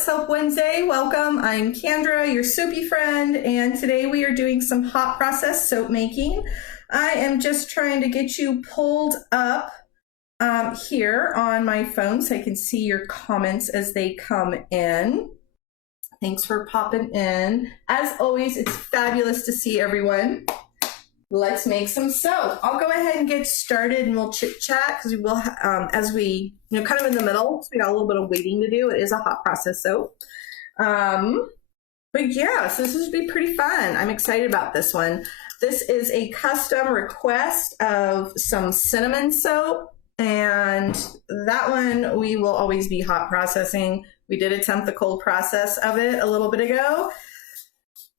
It's Soap Wednesday. Welcome. I'm Kendra, your soapy friend, and today we are doing some hot process soap making. I am just trying to get you pulled up here on my phone so I can see your comments as they come in. Thanks for popping in. As always, it's fabulous to see everyone. Let's make some soap. I'll go ahead and get started and we'll chit chat because we will, as we, kind of in the middle, so we got a little bit of waiting to do. It is a hot process soap. But yeah, so this is going to be pretty fun. I'm excited about this one. This is a custom request of some cinnamon soap, and that one we will always be hot processing. We did attempt the cold process of it a little bit ago.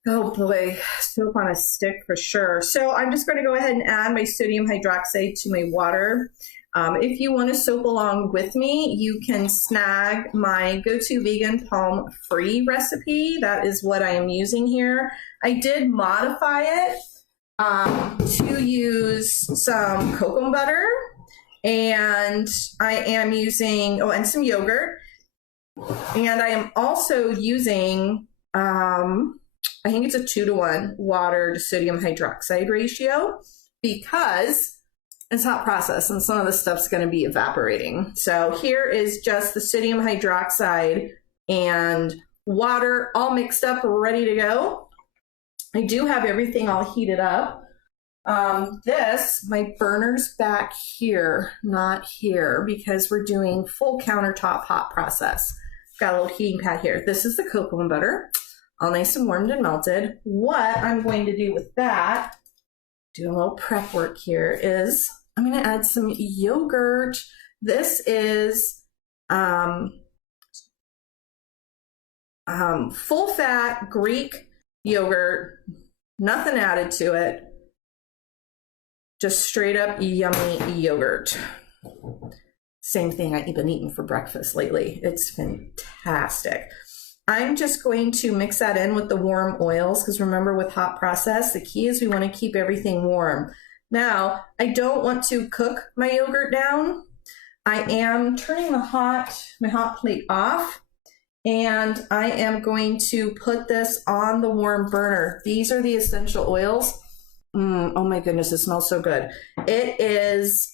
Oh boy, soap on a stick for sure. So I'm just going to go ahead and add my sodium hydroxide to my water. If you want to soap along with me, you can snag my go-to vegan palm-free recipe. That is what I am using here. I did modify it to use some cocoa butter, and I am using, and some yogurt. And I am also using, I think it's a 2-to-1 water to sodium hydroxide ratio because it's hot process and some of the stuff's going to be evaporating. So here is just the sodium hydroxide and water all mixed up, ready to go. I do have everything all heated up. My burner's back here, not here, because we're doing full countertop hot process. Got a little heating pad here. This is the cocoa butter. All nice and warmed and melted. What I'm going to do with that, do a little prep work here, is I'm going to add some yogurt. This is full fat Greek yogurt, nothing added to it, just straight up yummy yogurt. Same thing I've been eating for breakfast lately. It's fantastic. I'm just going to mix that in with the warm oils because remember with hot process, the key is we want to keep everything warm. Now, I don't want to cook my yogurt down. I am turning my hot plate off, and I am going to put this on the warm burner. These are the essential oils. Oh my goodness, it smells so good. It is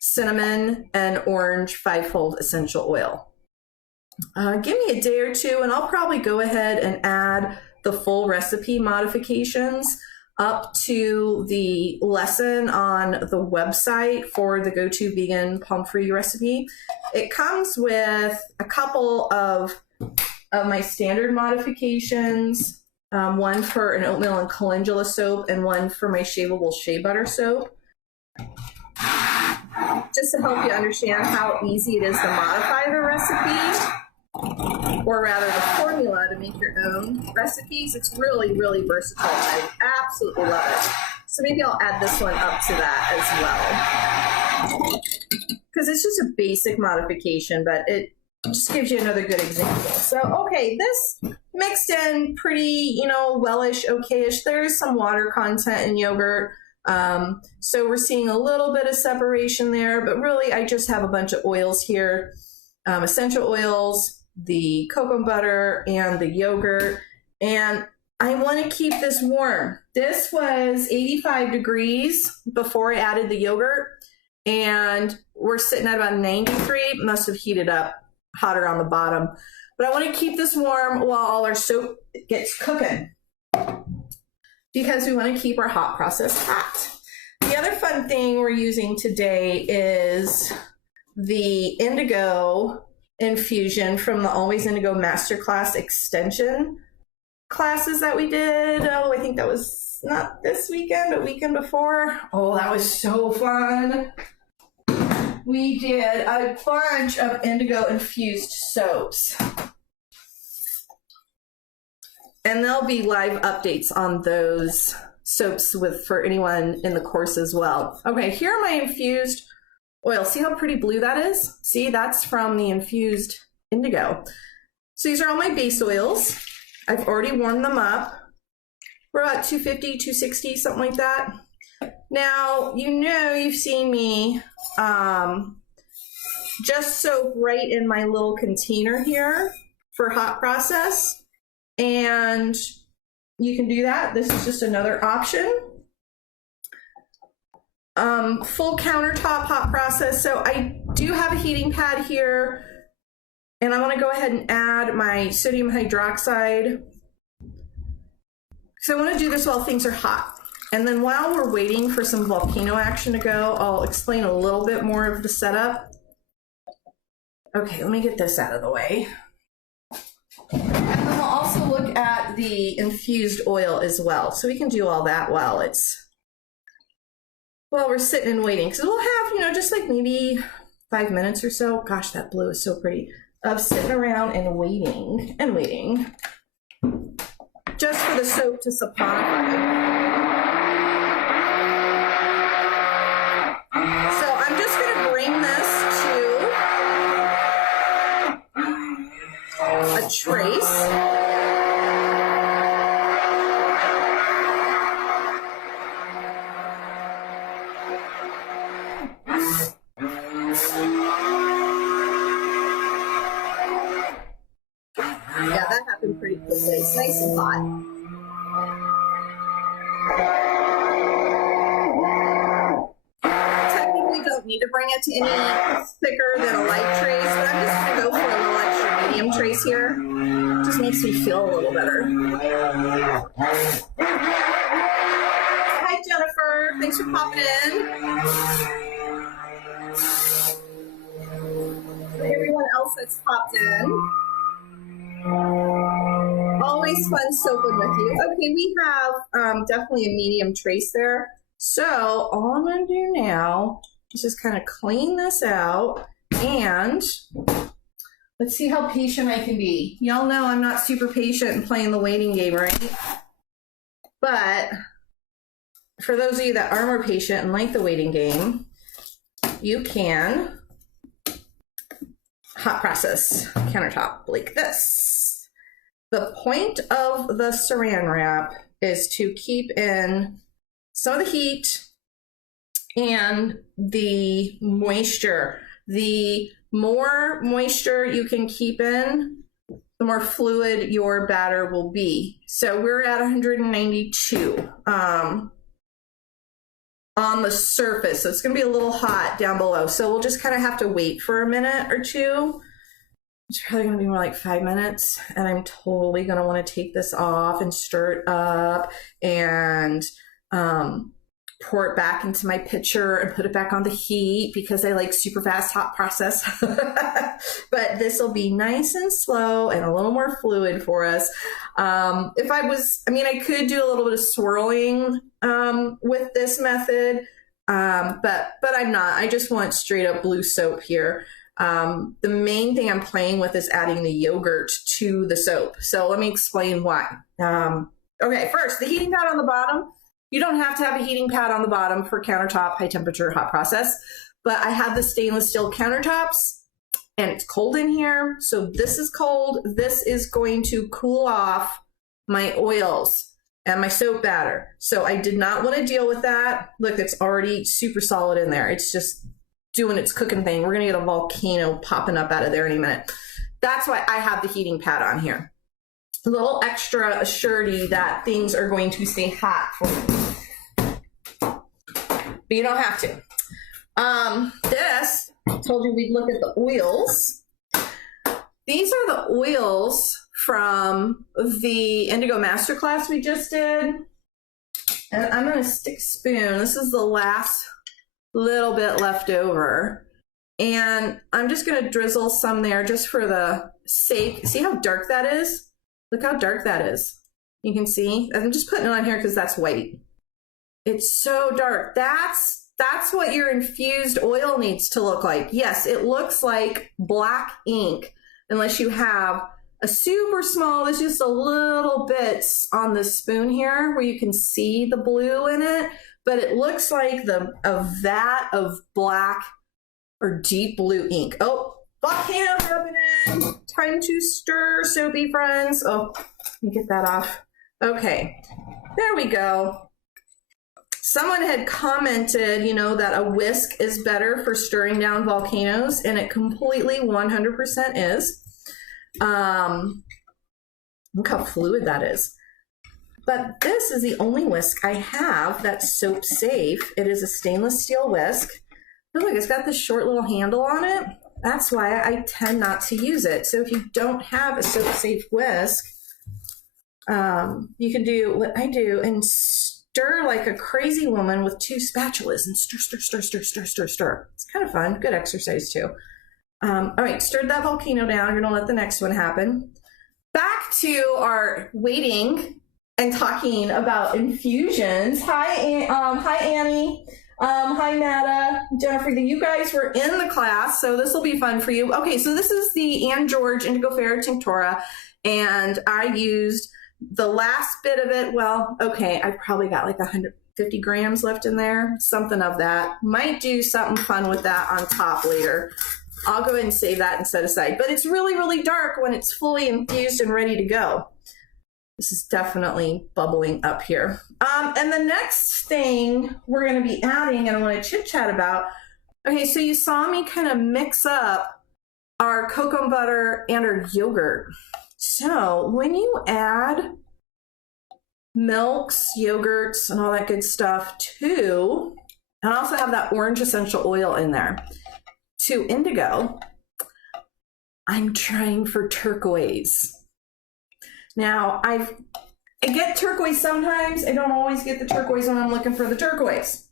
cinnamon and orange 5-fold essential oil. Give me a day or two and I'll probably go ahead and add the full recipe modifications up to the lesson on the website for the go-to vegan palm-free recipe. It comes with a couple of my standard modifications, one for an oatmeal and calendula soap and one for my shaveable shea butter soap. Just to help you understand how easy it is to modify the recipe, or rather the formula to make your own recipes. It's really, really versatile. I absolutely love it. So maybe I'll add this one up to that as well. Because it's just a basic modification, but it just gives you another good example. So, okay, this mixed in pretty, wellish, okayish. There is some water content in yogurt. So we're seeing a little bit of separation there, but really I just have a bunch of oils here. Essential oils, the cocoa butter, and the yogurt. And I want to keep this warm. This was 85 degrees before I added the yogurt, and we're sitting at about 93. Must have heated up hotter on the bottom. But I want to keep this warm while all our soap gets cooking, because we want to keep our hot process hot. The other fun thing we're using today is the Indigo infusion from the Always Indigo Masterclass extension classes that we did. Oh, I think that was not this weekend, but weekend before. Oh, that was so fun. We did a bunch of Indigo infused soaps. And there'll be live updates on those soaps for anyone in the course as well. Okay, here are my infused oil. See how pretty blue that is? See, that's from the infused indigo. So these are all my base oils. I've already warmed them up. We're about 250, 260, something like that. Now, you've seen me just soak right in my little container here for hot process, and you can do that. This is just another option. Full countertop hot process. So I do have a heating pad here, and I want to go ahead and add my sodium hydroxide. So I want to do this while things are hot. And then while we're waiting for some volcano action to go, I'll explain a little bit more of the setup. Okay, let me get this out of the way. And then we'll also look at the infused oil as well. So we can do all that while we're sitting and waiting. Because we'll have, you know, just like maybe 5 minutes or so. Gosh, that blue is so pretty. Of sitting around and waiting and waiting. Just for the soap to solidify. So I'm just going to bring this to a trace. Yeah, that happened pretty quickly. It's nice and hot. Technically don't need to bring it to any thicker than a light trace, but I'm just gonna go for a little extra medium trace here. Just makes me feel a little better. Hi Jennifer, thanks for popping in. For everyone else that's popped in. Always fun soaping with you. Okay, we have definitely a medium trace there. So all I'm going to do now is just kind of clean this out, and let's see how patient I can be. Y'all know I'm not super patient in playing the waiting game, right? But for those of you that are more patient and like the waiting game, you can hot process countertop like this. The point of the saran wrap is to keep in some of the heat and the moisture. The more moisture you can keep in, the more fluid your batter will be. So we're at 192 on the surface. So it's gonna be a little hot down below. So we'll just kind of have to wait for a minute or two. It's probably gonna be more like 5 minutes, and I'm totally gonna wanna take this off and stir it up and pour it back into my pitcher and put it back on the heat because I like super fast hot process. But this will be nice and slow and a little more fluid for us. If I was, I mean, I could do a little bit of swirling with this method, but I'm not. I just want straight up blue soap here. The main thing I'm playing with is adding the yogurt to the soap. So let me explain why. Okay, first, the heating pad on the bottom. You don't have to have a heating pad on the bottom for countertop, high temperature, hot process, but I have the stainless steel countertops and it's cold in here. So this is cold. This is going to cool off my oils and my soap batter. So I did not want to deal with that. Look, it's already super solid in there. It's just doing its cooking thing. We're going to get a volcano popping up out of there any minute. That's why I have the heating pad on here. A little extra surety that things are going to stay hot for you. But you don't have to. This, I told you we'd look at the oils. These are the oils from the Indigo Masterclass we just did. And I'm going to stick a spoon. This is the last little bit left over. And I'm just going to drizzle some there just for the sake. See how dark that is? Look how dark that is. You can see. I'm just putting it on here because that's white. It's so dark. That's what your infused oil needs to look like. Yes, it looks like black ink unless you have a super small, there's just a little bits on the spoon here where you can see the blue in it, but it looks like a vat of black or deep blue ink. Oh, volcano happening. Time to stir, soapy friends. Oh, let me get that off. Okay, there we go. Someone had commented, you know, that a whisk is better for stirring down volcanoes, and it completely 100% is. Look how fluid that is. But this is the only whisk I have that's soap safe. It is a stainless steel whisk. But look, it's got this short little handle on it. That's why I tend not to use it. So if you don't have a soap safe whisk, you can do what I do and stir like a crazy woman with 2 spatulas and stir, stir, stir, stir, stir, stir, stir. It's kind of fun. Good exercise too. All right, stirred that volcano down. You're gonna let the next one happen. Back to our waiting and talking about infusions. Hi, Annie. Hi, Nada. Jennifer, you guys were in the class, so this will be fun for you. Okay, so this is the Ann George Indigo Fair Tinctura, and I used the last bit of it. Well, okay, I probably got like 150 grams left in there, something of that. Might do something fun with that on top later. I'll go ahead and save that and set aside. But it's really, really dark when it's fully infused and ready to go. This is definitely bubbling up here. And the next thing we're going to be adding and I want to chit chat about, okay, so you saw me kind of mix up our cocoa butter and our yogurt. So when you add milks, yogurts, and all that good stuff to, and I also have that orange essential oil in there, to indigo, I'm trying for turquoise. Now, I get turquoise sometimes. I don't always get the turquoise when I'm looking for the turquoise.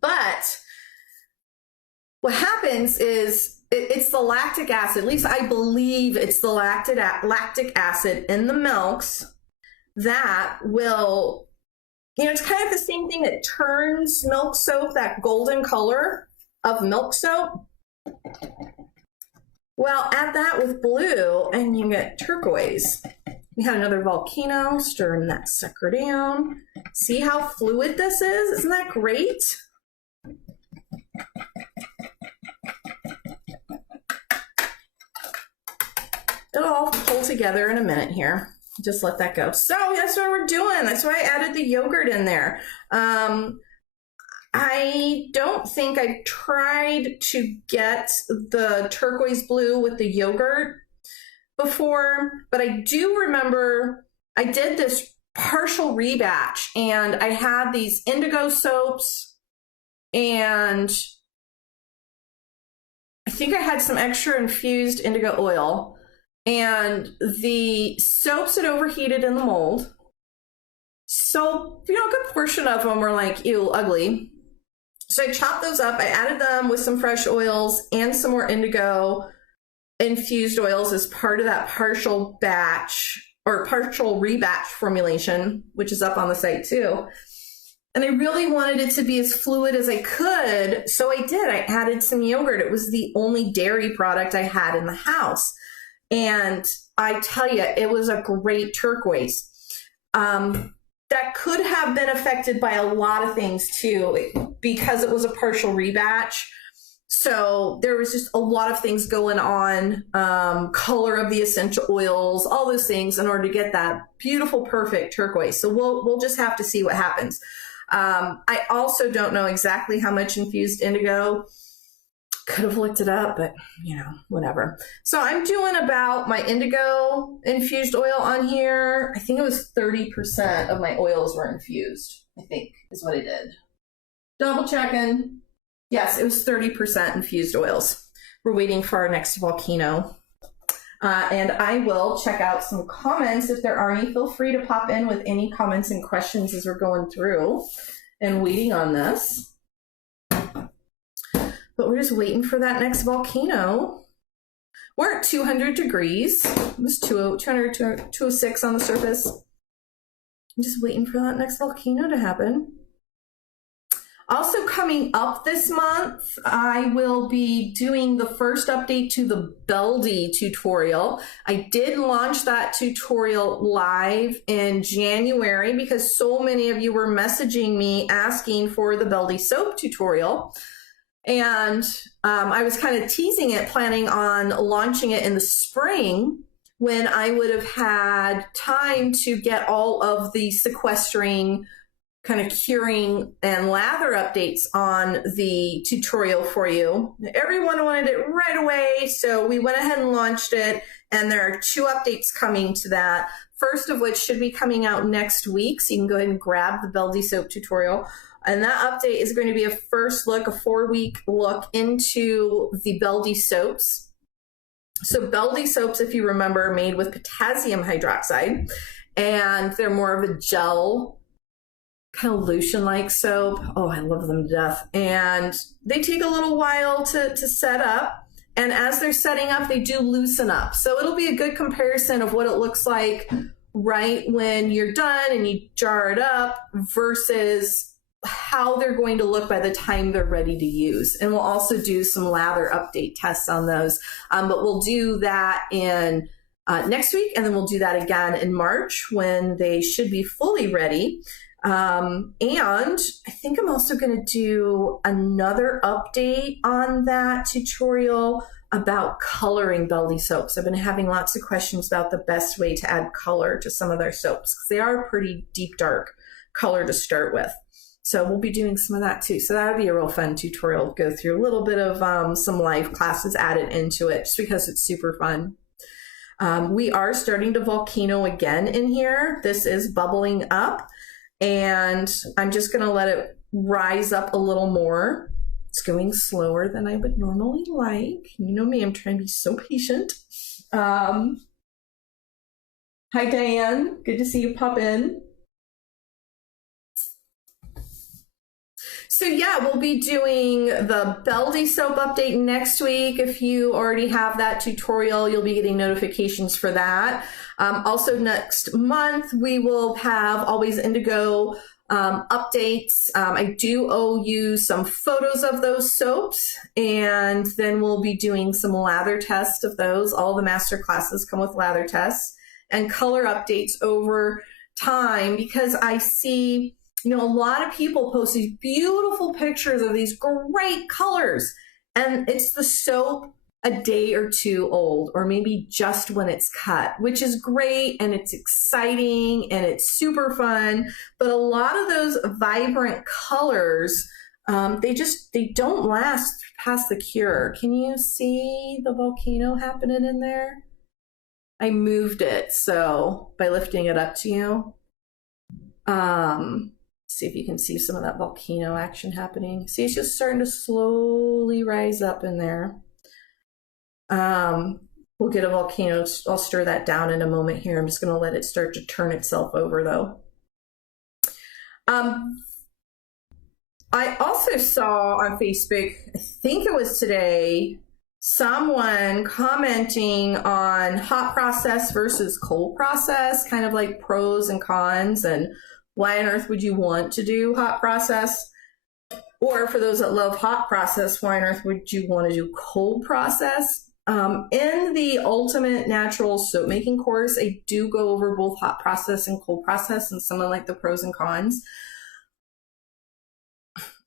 But what happens is it's the lactic acid, at least I believe it's the lactic acid in the milks that will, you know, it's kind of the same thing that turns milk soap that golden color of milk soap. Well, add that with blue and you get turquoise. We have another volcano, stirring that sucker down. See how fluid this is? Isn't that great? It'll all pull together in a minute here. Just let that go. So that's what we're doing. That's why I added the yogurt in there. I don't think I've tried to get the turquoise blue with the yogurt before, but I do remember I did this partial rebatch and I had these indigo soaps and I think I had some extra infused indigo oil and the soaps had overheated in the mold. So, you know, a good portion of them were like, ew, ugly. So I chopped those up. I added them with some fresh oils and some more indigo infused oils as part of that partial batch or partial rebatch formulation, which is up on the site too. And I really wanted it to be as fluid as I could. So I did. I added some yogurt. It was the only dairy product I had in the house. And I tell you, it was a great turquoise. That could have been affected by a lot of things too, because it was a partial rebatch. So there was just a lot of things going on, color of the essential oils, all those things in order to get that beautiful, perfect turquoise. So we'll just have to see what happens. I also don't know exactly how much infused indigo. Could have looked it up, but you know, whatever. So I'm doing about my indigo infused oil on here. I think it was 30% of my oils were infused, I think is what I did. Double checking. Yes, it was 30% infused oils. We're waiting for our next volcano. And I will check out some comments. If there are any, feel free to pop in with any comments and questions as we're going through and waiting on this. But we're just waiting for that next volcano. We're at 200 degrees. It was 200, 206 on the surface. I'm just waiting for that next volcano to happen. Also coming up this month, I will be doing the first update to the Beldy tutorial. I did launch that tutorial live in January because so many of you were messaging me asking for the Beldy soap tutorial. And I was kind of teasing it, planning on launching it in the spring when I would have had time to get all of the sequestering kind of curing and lather updates on the tutorial for you. Everyone wanted it right away, so we went ahead and launched it, and there are 2 updates coming to that. First of which should be coming out next week, so you can go ahead and grab the Beldy soap tutorial. And that update is going to be a first look, a 4-week look into the Beldy soaps. So Beldy soaps, if you remember, are made with potassium hydroxide, and they're more of a gel, kind of lotion-like soap. Oh, I love them to death. And they take a little while to set up. And as they're setting up, they do loosen up. So it'll be a good comparison of what it looks like right when you're done and you jar it up versus how they're going to look by the time they're ready to use. And we'll also do some lather update tests on those. But we'll do that in next week, and then we'll do that again in March when they should be fully ready. And I think I'm also going to do another update on that tutorial about coloring Beldy soaps. I've been having lots of questions about the best way to add color to some of their soaps, because they are a pretty deep, dark color to start with. So we'll be doing some of that too. So that'll be a real fun tutorial to go through. A little bit of some live classes added into it, just because it's super fun. We are starting to volcano again in here. This is bubbling up, and I'm just going to let it rise up a little more. It's going slower than I would normally like. You know me, I'm trying to be so patient. Hi, Diane. Good to see you pop in. So yeah, we'll be doing the Beldy soap update next week. If you already have that tutorial, you'll be getting notifications for that. Also next month, we will have Always Indigo updates. I do owe you some photos of those soaps, and then we'll be doing some lather tests of those. All the master classes come with lather tests and color updates over time, because I see, you know, a lot of people post these beautiful pictures of these great colors, and it's the soap a day or 2 old, or maybe just when it's cut, which is great, and it's exciting, and it's super fun. But a lot of those vibrant colors, they don't last past the cure. Can you see the volcano happening in there? I moved it, so by lifting it up to you. See if you can see some of that volcano action happening. See, it's just starting to slowly rise up in there. We'll get a volcano. I'll stir that down in a moment here. I'm just going to let it start to turn itself over, though. I also saw on Facebook, I think it was today, someone commenting on hot process versus cold process, kind of like pros and cons, and why on earth would you want to do hot process? Or for those that love hot process, why on earth would you want to do cold process? In the Ultimate Natural Soap Making course, I do go over both hot process and cold process and some of like the pros and cons.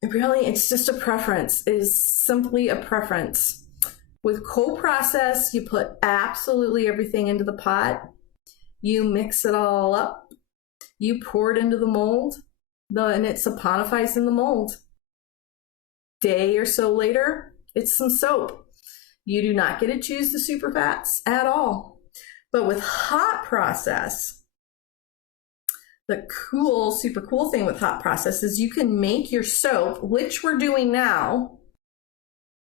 Really, it's just a preference. It is simply a preference. With cold process, you put absolutely everything into the pot. You mix it all up. You pour it into the mold, and it saponifies in the mold. Day or so later, it's some soap. You do not get to choose the superfats at all. But with hot process, the super cool thing with hot process is you can make your soap, which we're doing now.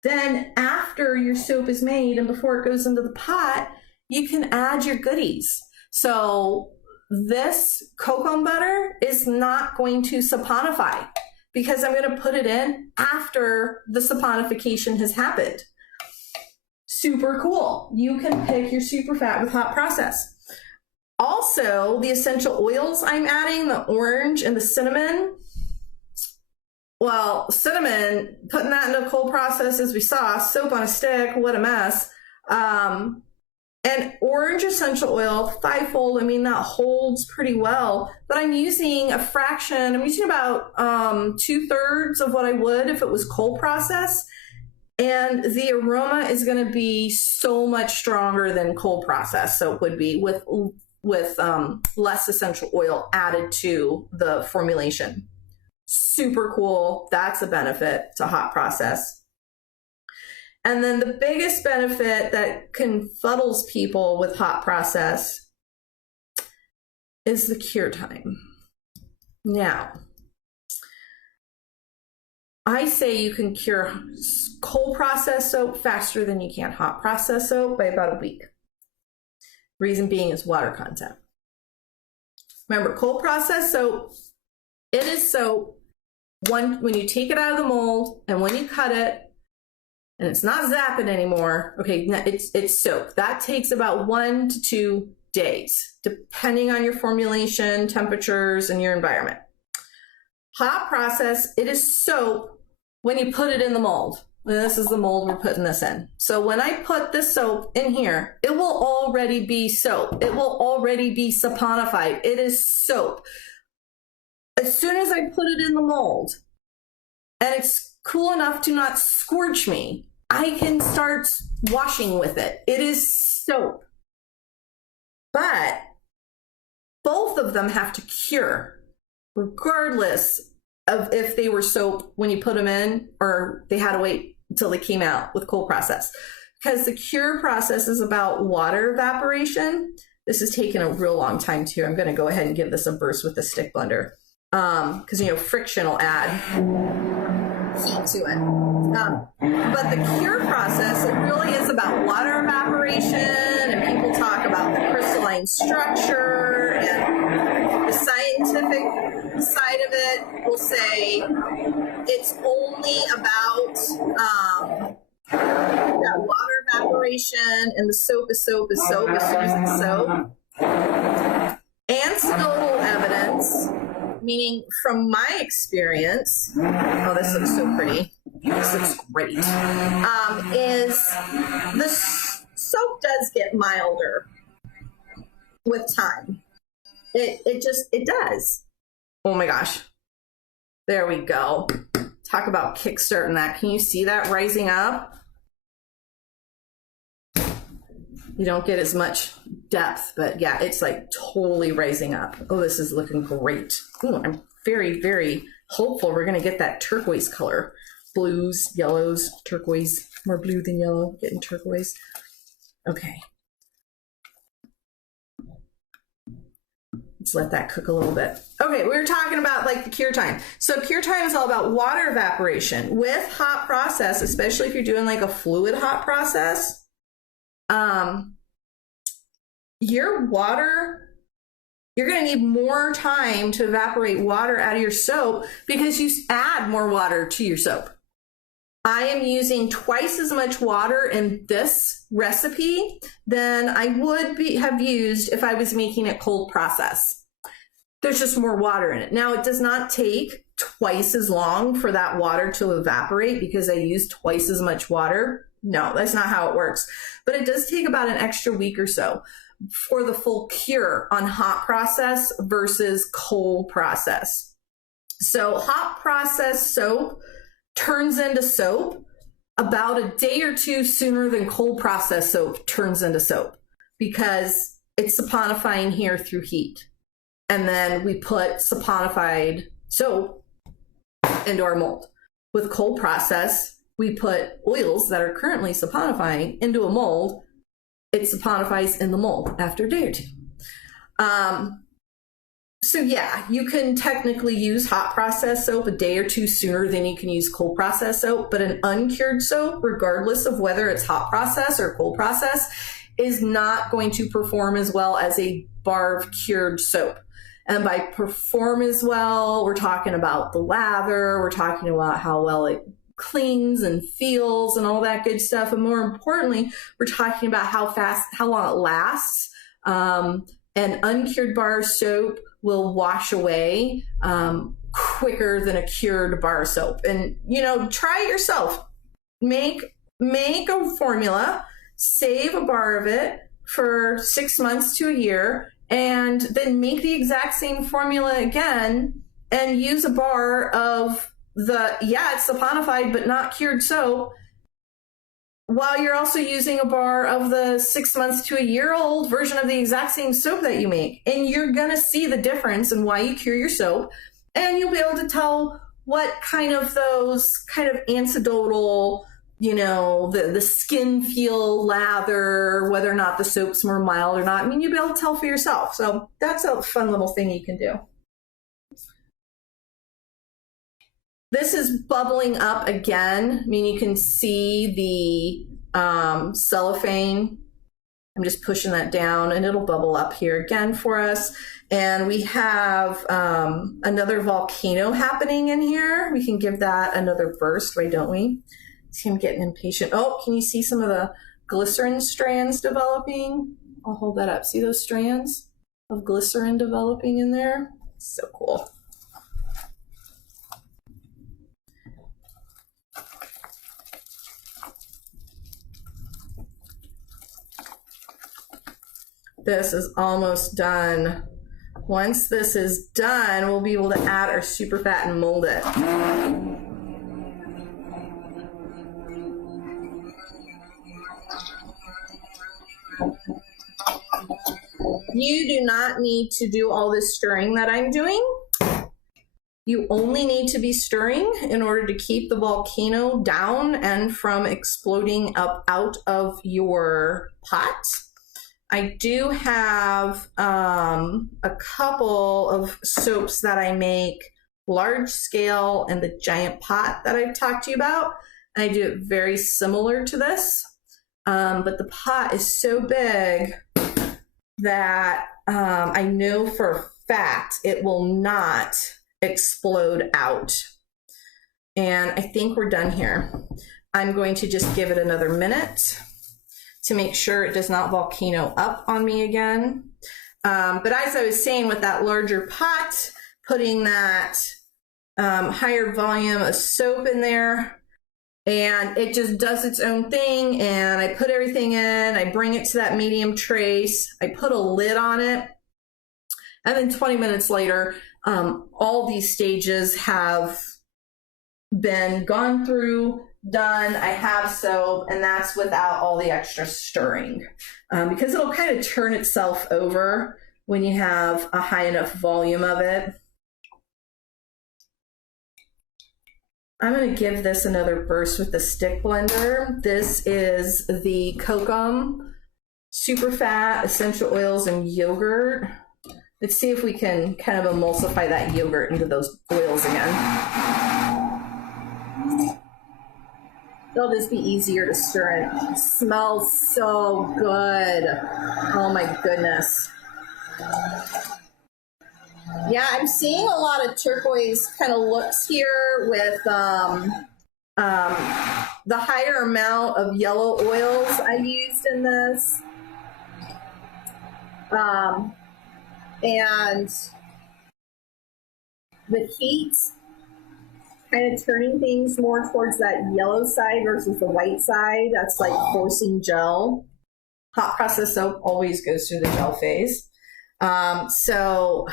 Then after your soap is made and before it goes into the pot, you can add your goodies. So this cocoa butter is not going to saponify because I'm going to put it in after the saponification has happened. Super cool. You can pick your super fat with hot process. Also, the essential oils I'm adding, the orange and the cinnamon. Well, cinnamon, putting that into a cold process, as we saw, soap on a stick, what a mess. And orange essential oil, 5-fold, I mean, that holds pretty well. But I'm using a fraction, I'm using about 2/3 of what I would if it was cold process. And the aroma is going to be so much stronger than cold process soap would be with less essential oil added to the formulation. Super cool. That's a benefit to hot process. And then the biggest benefit that confuddles people with hot process is the cure time. Now, I say you can cure cold process soap faster than you can hot process soap by about a week. Reason being is water content. Remember, cold process soap, it is soap when you take it out of the mold and when you cut it, and it's not zapping anymore, okay, it's soap. That takes about 1 to 2 days, depending on your formulation, temperatures, and your environment. Hot process, it is soap when you put it in the mold. And this is the mold we're putting this in. So when I put this soap in here, it will already be soap. It will already be saponified. It is soap. As soon as I put it in the mold and it's cool enough to not scorch me, I can start washing with it. It is soap. But both of them have to cure, regardless of if they were soap when you put them in or they had to wait until they came out with cold process. Because the cure process is about water evaporation. This has taken a real long time too. I'm going to go ahead and give this a burst with the stick blender. Because, friction will add heat to it. But the cure process, it really is about water evaporation, and people talk about the crystalline structure, and the scientific side of it will say it's only about that water evaporation, and the soap is soap is soap as soon as it's soap. Anecdotal evidence, meaning from my experience, oh, this looks so pretty. This looks great. Is the soap does get milder with time. It does. Oh my gosh. There we go. Talk about kickstarting that. Can you see that rising up? You don't get as much depth, but yeah, it's like totally rising up. Oh, this is looking great. Ooh, I'm very, very hopeful we're gonna get that turquoise color. Blues, yellows, turquoise, more blue than yellow, getting turquoise. Okay. Let's let that cook a little bit. Okay, we were talking about like the cure time. So cure time is all about water evaporation. With hot process, especially if you're doing like a fluid hot process, your water, you're going to need more time to evaporate water out of your soap because you add more water to your soap. I am using twice as much water in this recipe than I would have used if I was making it cold process. There's just more water in it. Now, it does not take twice as long for that water to evaporate because I use twice as much water. No, that's not how it works. But it does take about an extra week or so for the full cure on hot process versus cold process. So hot process soap turns into soap about a day or two sooner than cold process soap turns into soap because it's saponifying here through heat. And then we put saponified soap into our mold. With cold process, we put oils that are currently saponifying into a mold. It saponifies in the mold after a day or two. So yeah, you can technically use hot process soap a day or two sooner than you can use cold process soap, but an uncured soap, regardless of whether it's hot process or cold process, is not going to perform as well as a bar of cured soap. And by perform as well, we're talking about the lather, we're talking about how well it clings and feels and all that good stuff. And more importantly, we're talking about how long it lasts. An uncured bar soap will wash away quicker than a cured bar soap. And, try it yourself. Make a formula, save a bar of it for 6 months to a year, and then make the exact same formula again and use a bar of it's saponified but not cured soap, while you're also using a bar of the 6 months to a year old version of the exact same soap that you make. And you're gonna see the difference in why you cure your soap And you'll be able to tell what kind of those kind of anecdotal, you know, the skin feel lather, whether or not the soap's more mild or not. I mean, you'll be able to tell for yourself. So that's a fun little thing you can do. This is bubbling up again. I mean, you can see the cellophane. I'm just pushing that down and it'll bubble up here again for us. And we have another volcano happening in here. We can give that another burst, right, don't we? See, I'm getting impatient. Oh, can you see some of the glycerin strands developing? I'll hold that up. See those strands of glycerin developing in there? So cool. This is almost done. Once this is done, we'll be able to add our super fat and mold it. You do not need to do all this stirring that I'm doing. You only need to be stirring in order to keep the volcano down and from exploding up out of your pot. I do have a couple of soaps that I make large scale in the giant pot that I've talked to you about. I do it very similar to this, but the pot is so big that I know for a fact it will not explode out. And I think we're done here. I'm going to just give it another minute to make sure it does not volcano up on me again. But as I was saying, with that larger pot, putting that higher volume of soap in there, and it just does its own thing, and I put everything in, I bring it to that medium trace, I put a lid on it, and then 20 minutes later, all these stages have been gone through, done. I have soap, and that's without all the extra stirring, because it'll kind of turn itself over when you have a high enough volume of it. I'm going to give this another burst with the stick blender. This is the Kokum super fat, essential oils, and yogurt. Let's see if we can kind of emulsify that yogurt into those oils again. It'll just be easier to stir it. It smells so good. Oh my goodness. Yeah, I'm seeing a lot of turquoise kind of looks here with the higher amount of yellow oils I used in this. And the heat kind of turning things more towards that yellow side versus the white side. That's like forcing gel. Hot process soap always goes through the gel phase. So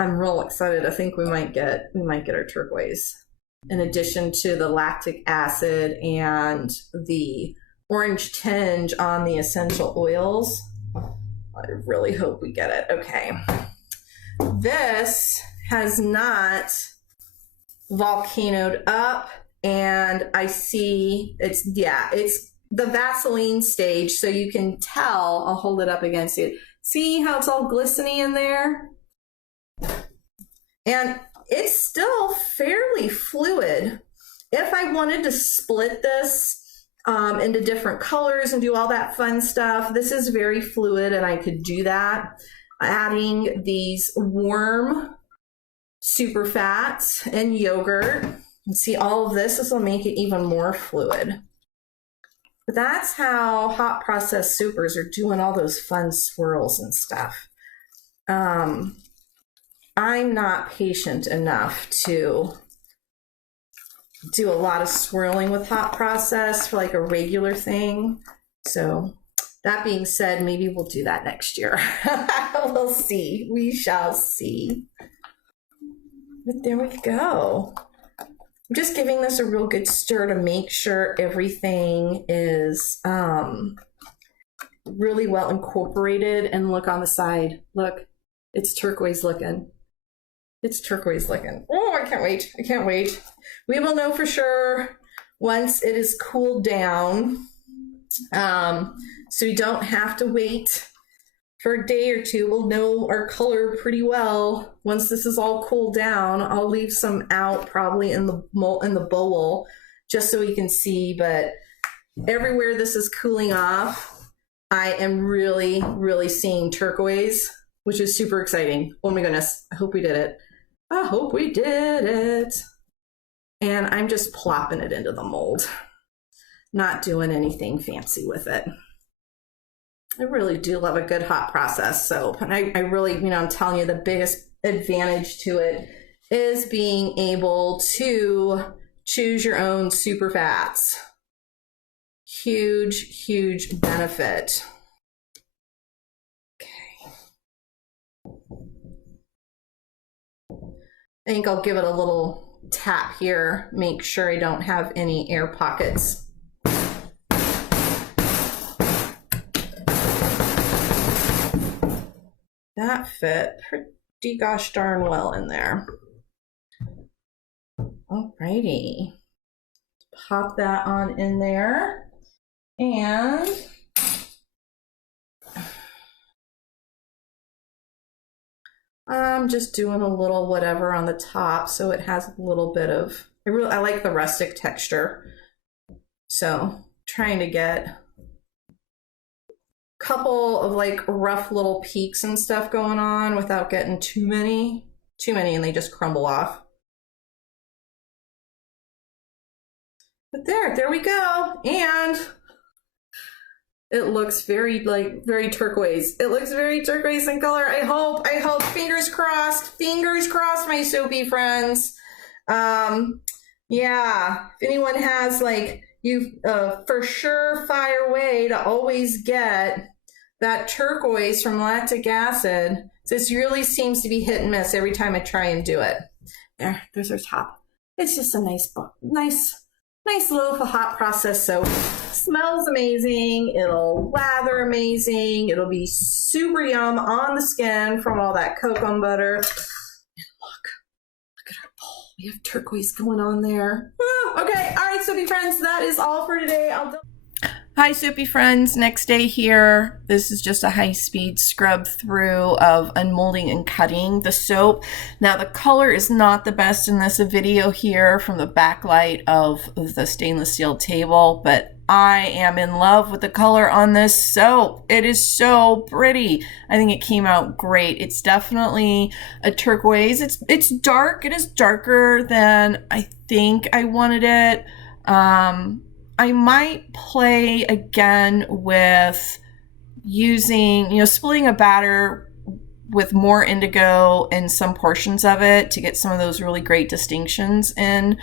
I'm real excited. I think we might get our turquoise. In addition to the lactic acid and the orange tinge on the essential oils, I really hope we get it. Okay. This has not volcanoed up, and I see it's the Vaseline stage, so you can tell. I'll hold it up against it. See how it's all glistening in there? And it's still fairly fluid. If I wanted to split this into different colors and do all that fun stuff, this is very fluid, and I could do that. Adding these warm super fats and yogurt. And see all of this will make it even more fluid. But that's how hot process soupers are doing all those fun swirls and stuff. I'm not patient enough to do a lot of swirling with hot process for like a regular thing. So that being said, maybe we'll do that next year. We'll see. We shall see. But there we go. I'm just giving this a real good stir to make sure everything is really well incorporated. And look on the side. Look, it's turquoise looking. It's turquoise looking. Oh, I can't wait. I can't wait. We will know for sure once it is cooled down. So we don't have to wait for a day or two. We'll know our color pretty well once this is all cooled down. I'll leave some out probably in the bowl just so we can see, but everywhere this is cooling off, I am really, really seeing turquoise, which is super exciting. Oh my goodness, I hope we did it. I hope we did it. And I'm just plopping it into the mold. Not doing anything fancy with it. I really do love a good hot process soap. And I really, I'm telling you, the biggest advantage to it is being able to choose your own super fats. Huge, huge benefit. Okay. I think I'll give it a little tap here, make sure I don't have any air pockets. That fit pretty gosh darn well in there. Alrighty. Pop that on in there. And I'm just doing a little whatever on the top so it has a little bit of, I like the rustic texture. So trying to get couple of like rough little peaks and stuff going on without getting too many and they just crumble off. But there we go. And it looks very turquoise. It looks very turquoise in color. I hope, fingers crossed, my soapy friends. Yeah, if anyone has like, you for sure fire way to always get that turquoise from lactic acid. This really seems to be hit and miss every time I try and do it. There's our top. It's just a nice loaf of hot process soap. Smells amazing. It'll lather amazing. It'll be super yum on the skin from all that cocoa butter. And look at our bowl. We have turquoise going on there. Okay, all right, soapy friends, that is all for today. Hi, soapy friends. Next day here. This is just a high-speed scrub through of unmolding and cutting the soap. Now, the color is not the best in this video here from the backlight of the stainless steel table, but I am in love with the color on this soap. It is so pretty. I think it came out great. It's definitely a turquoise. It's dark. It is darker than I think I wanted it. I might play again with using, splitting a batter with more indigo in some portions of it to get some of those really great distinctions in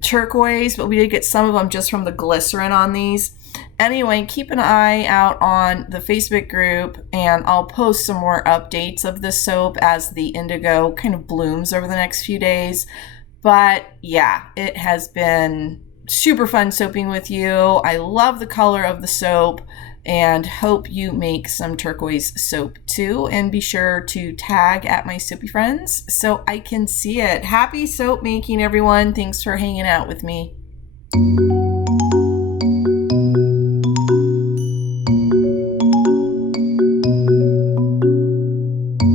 turquoise, but we did get some of them just from the glycerin on these. Anyway, keep an eye out on the Facebook group and I'll post some more updates of this soap as the indigo kind of blooms over the next few days. But yeah, it has been super fun soaping with you. I love the color of the soap and hope you make some turquoise soap too. And be sure to tag at my soapy friends so I can see it. Happy soap making, everyone. Thanks for hanging out with me.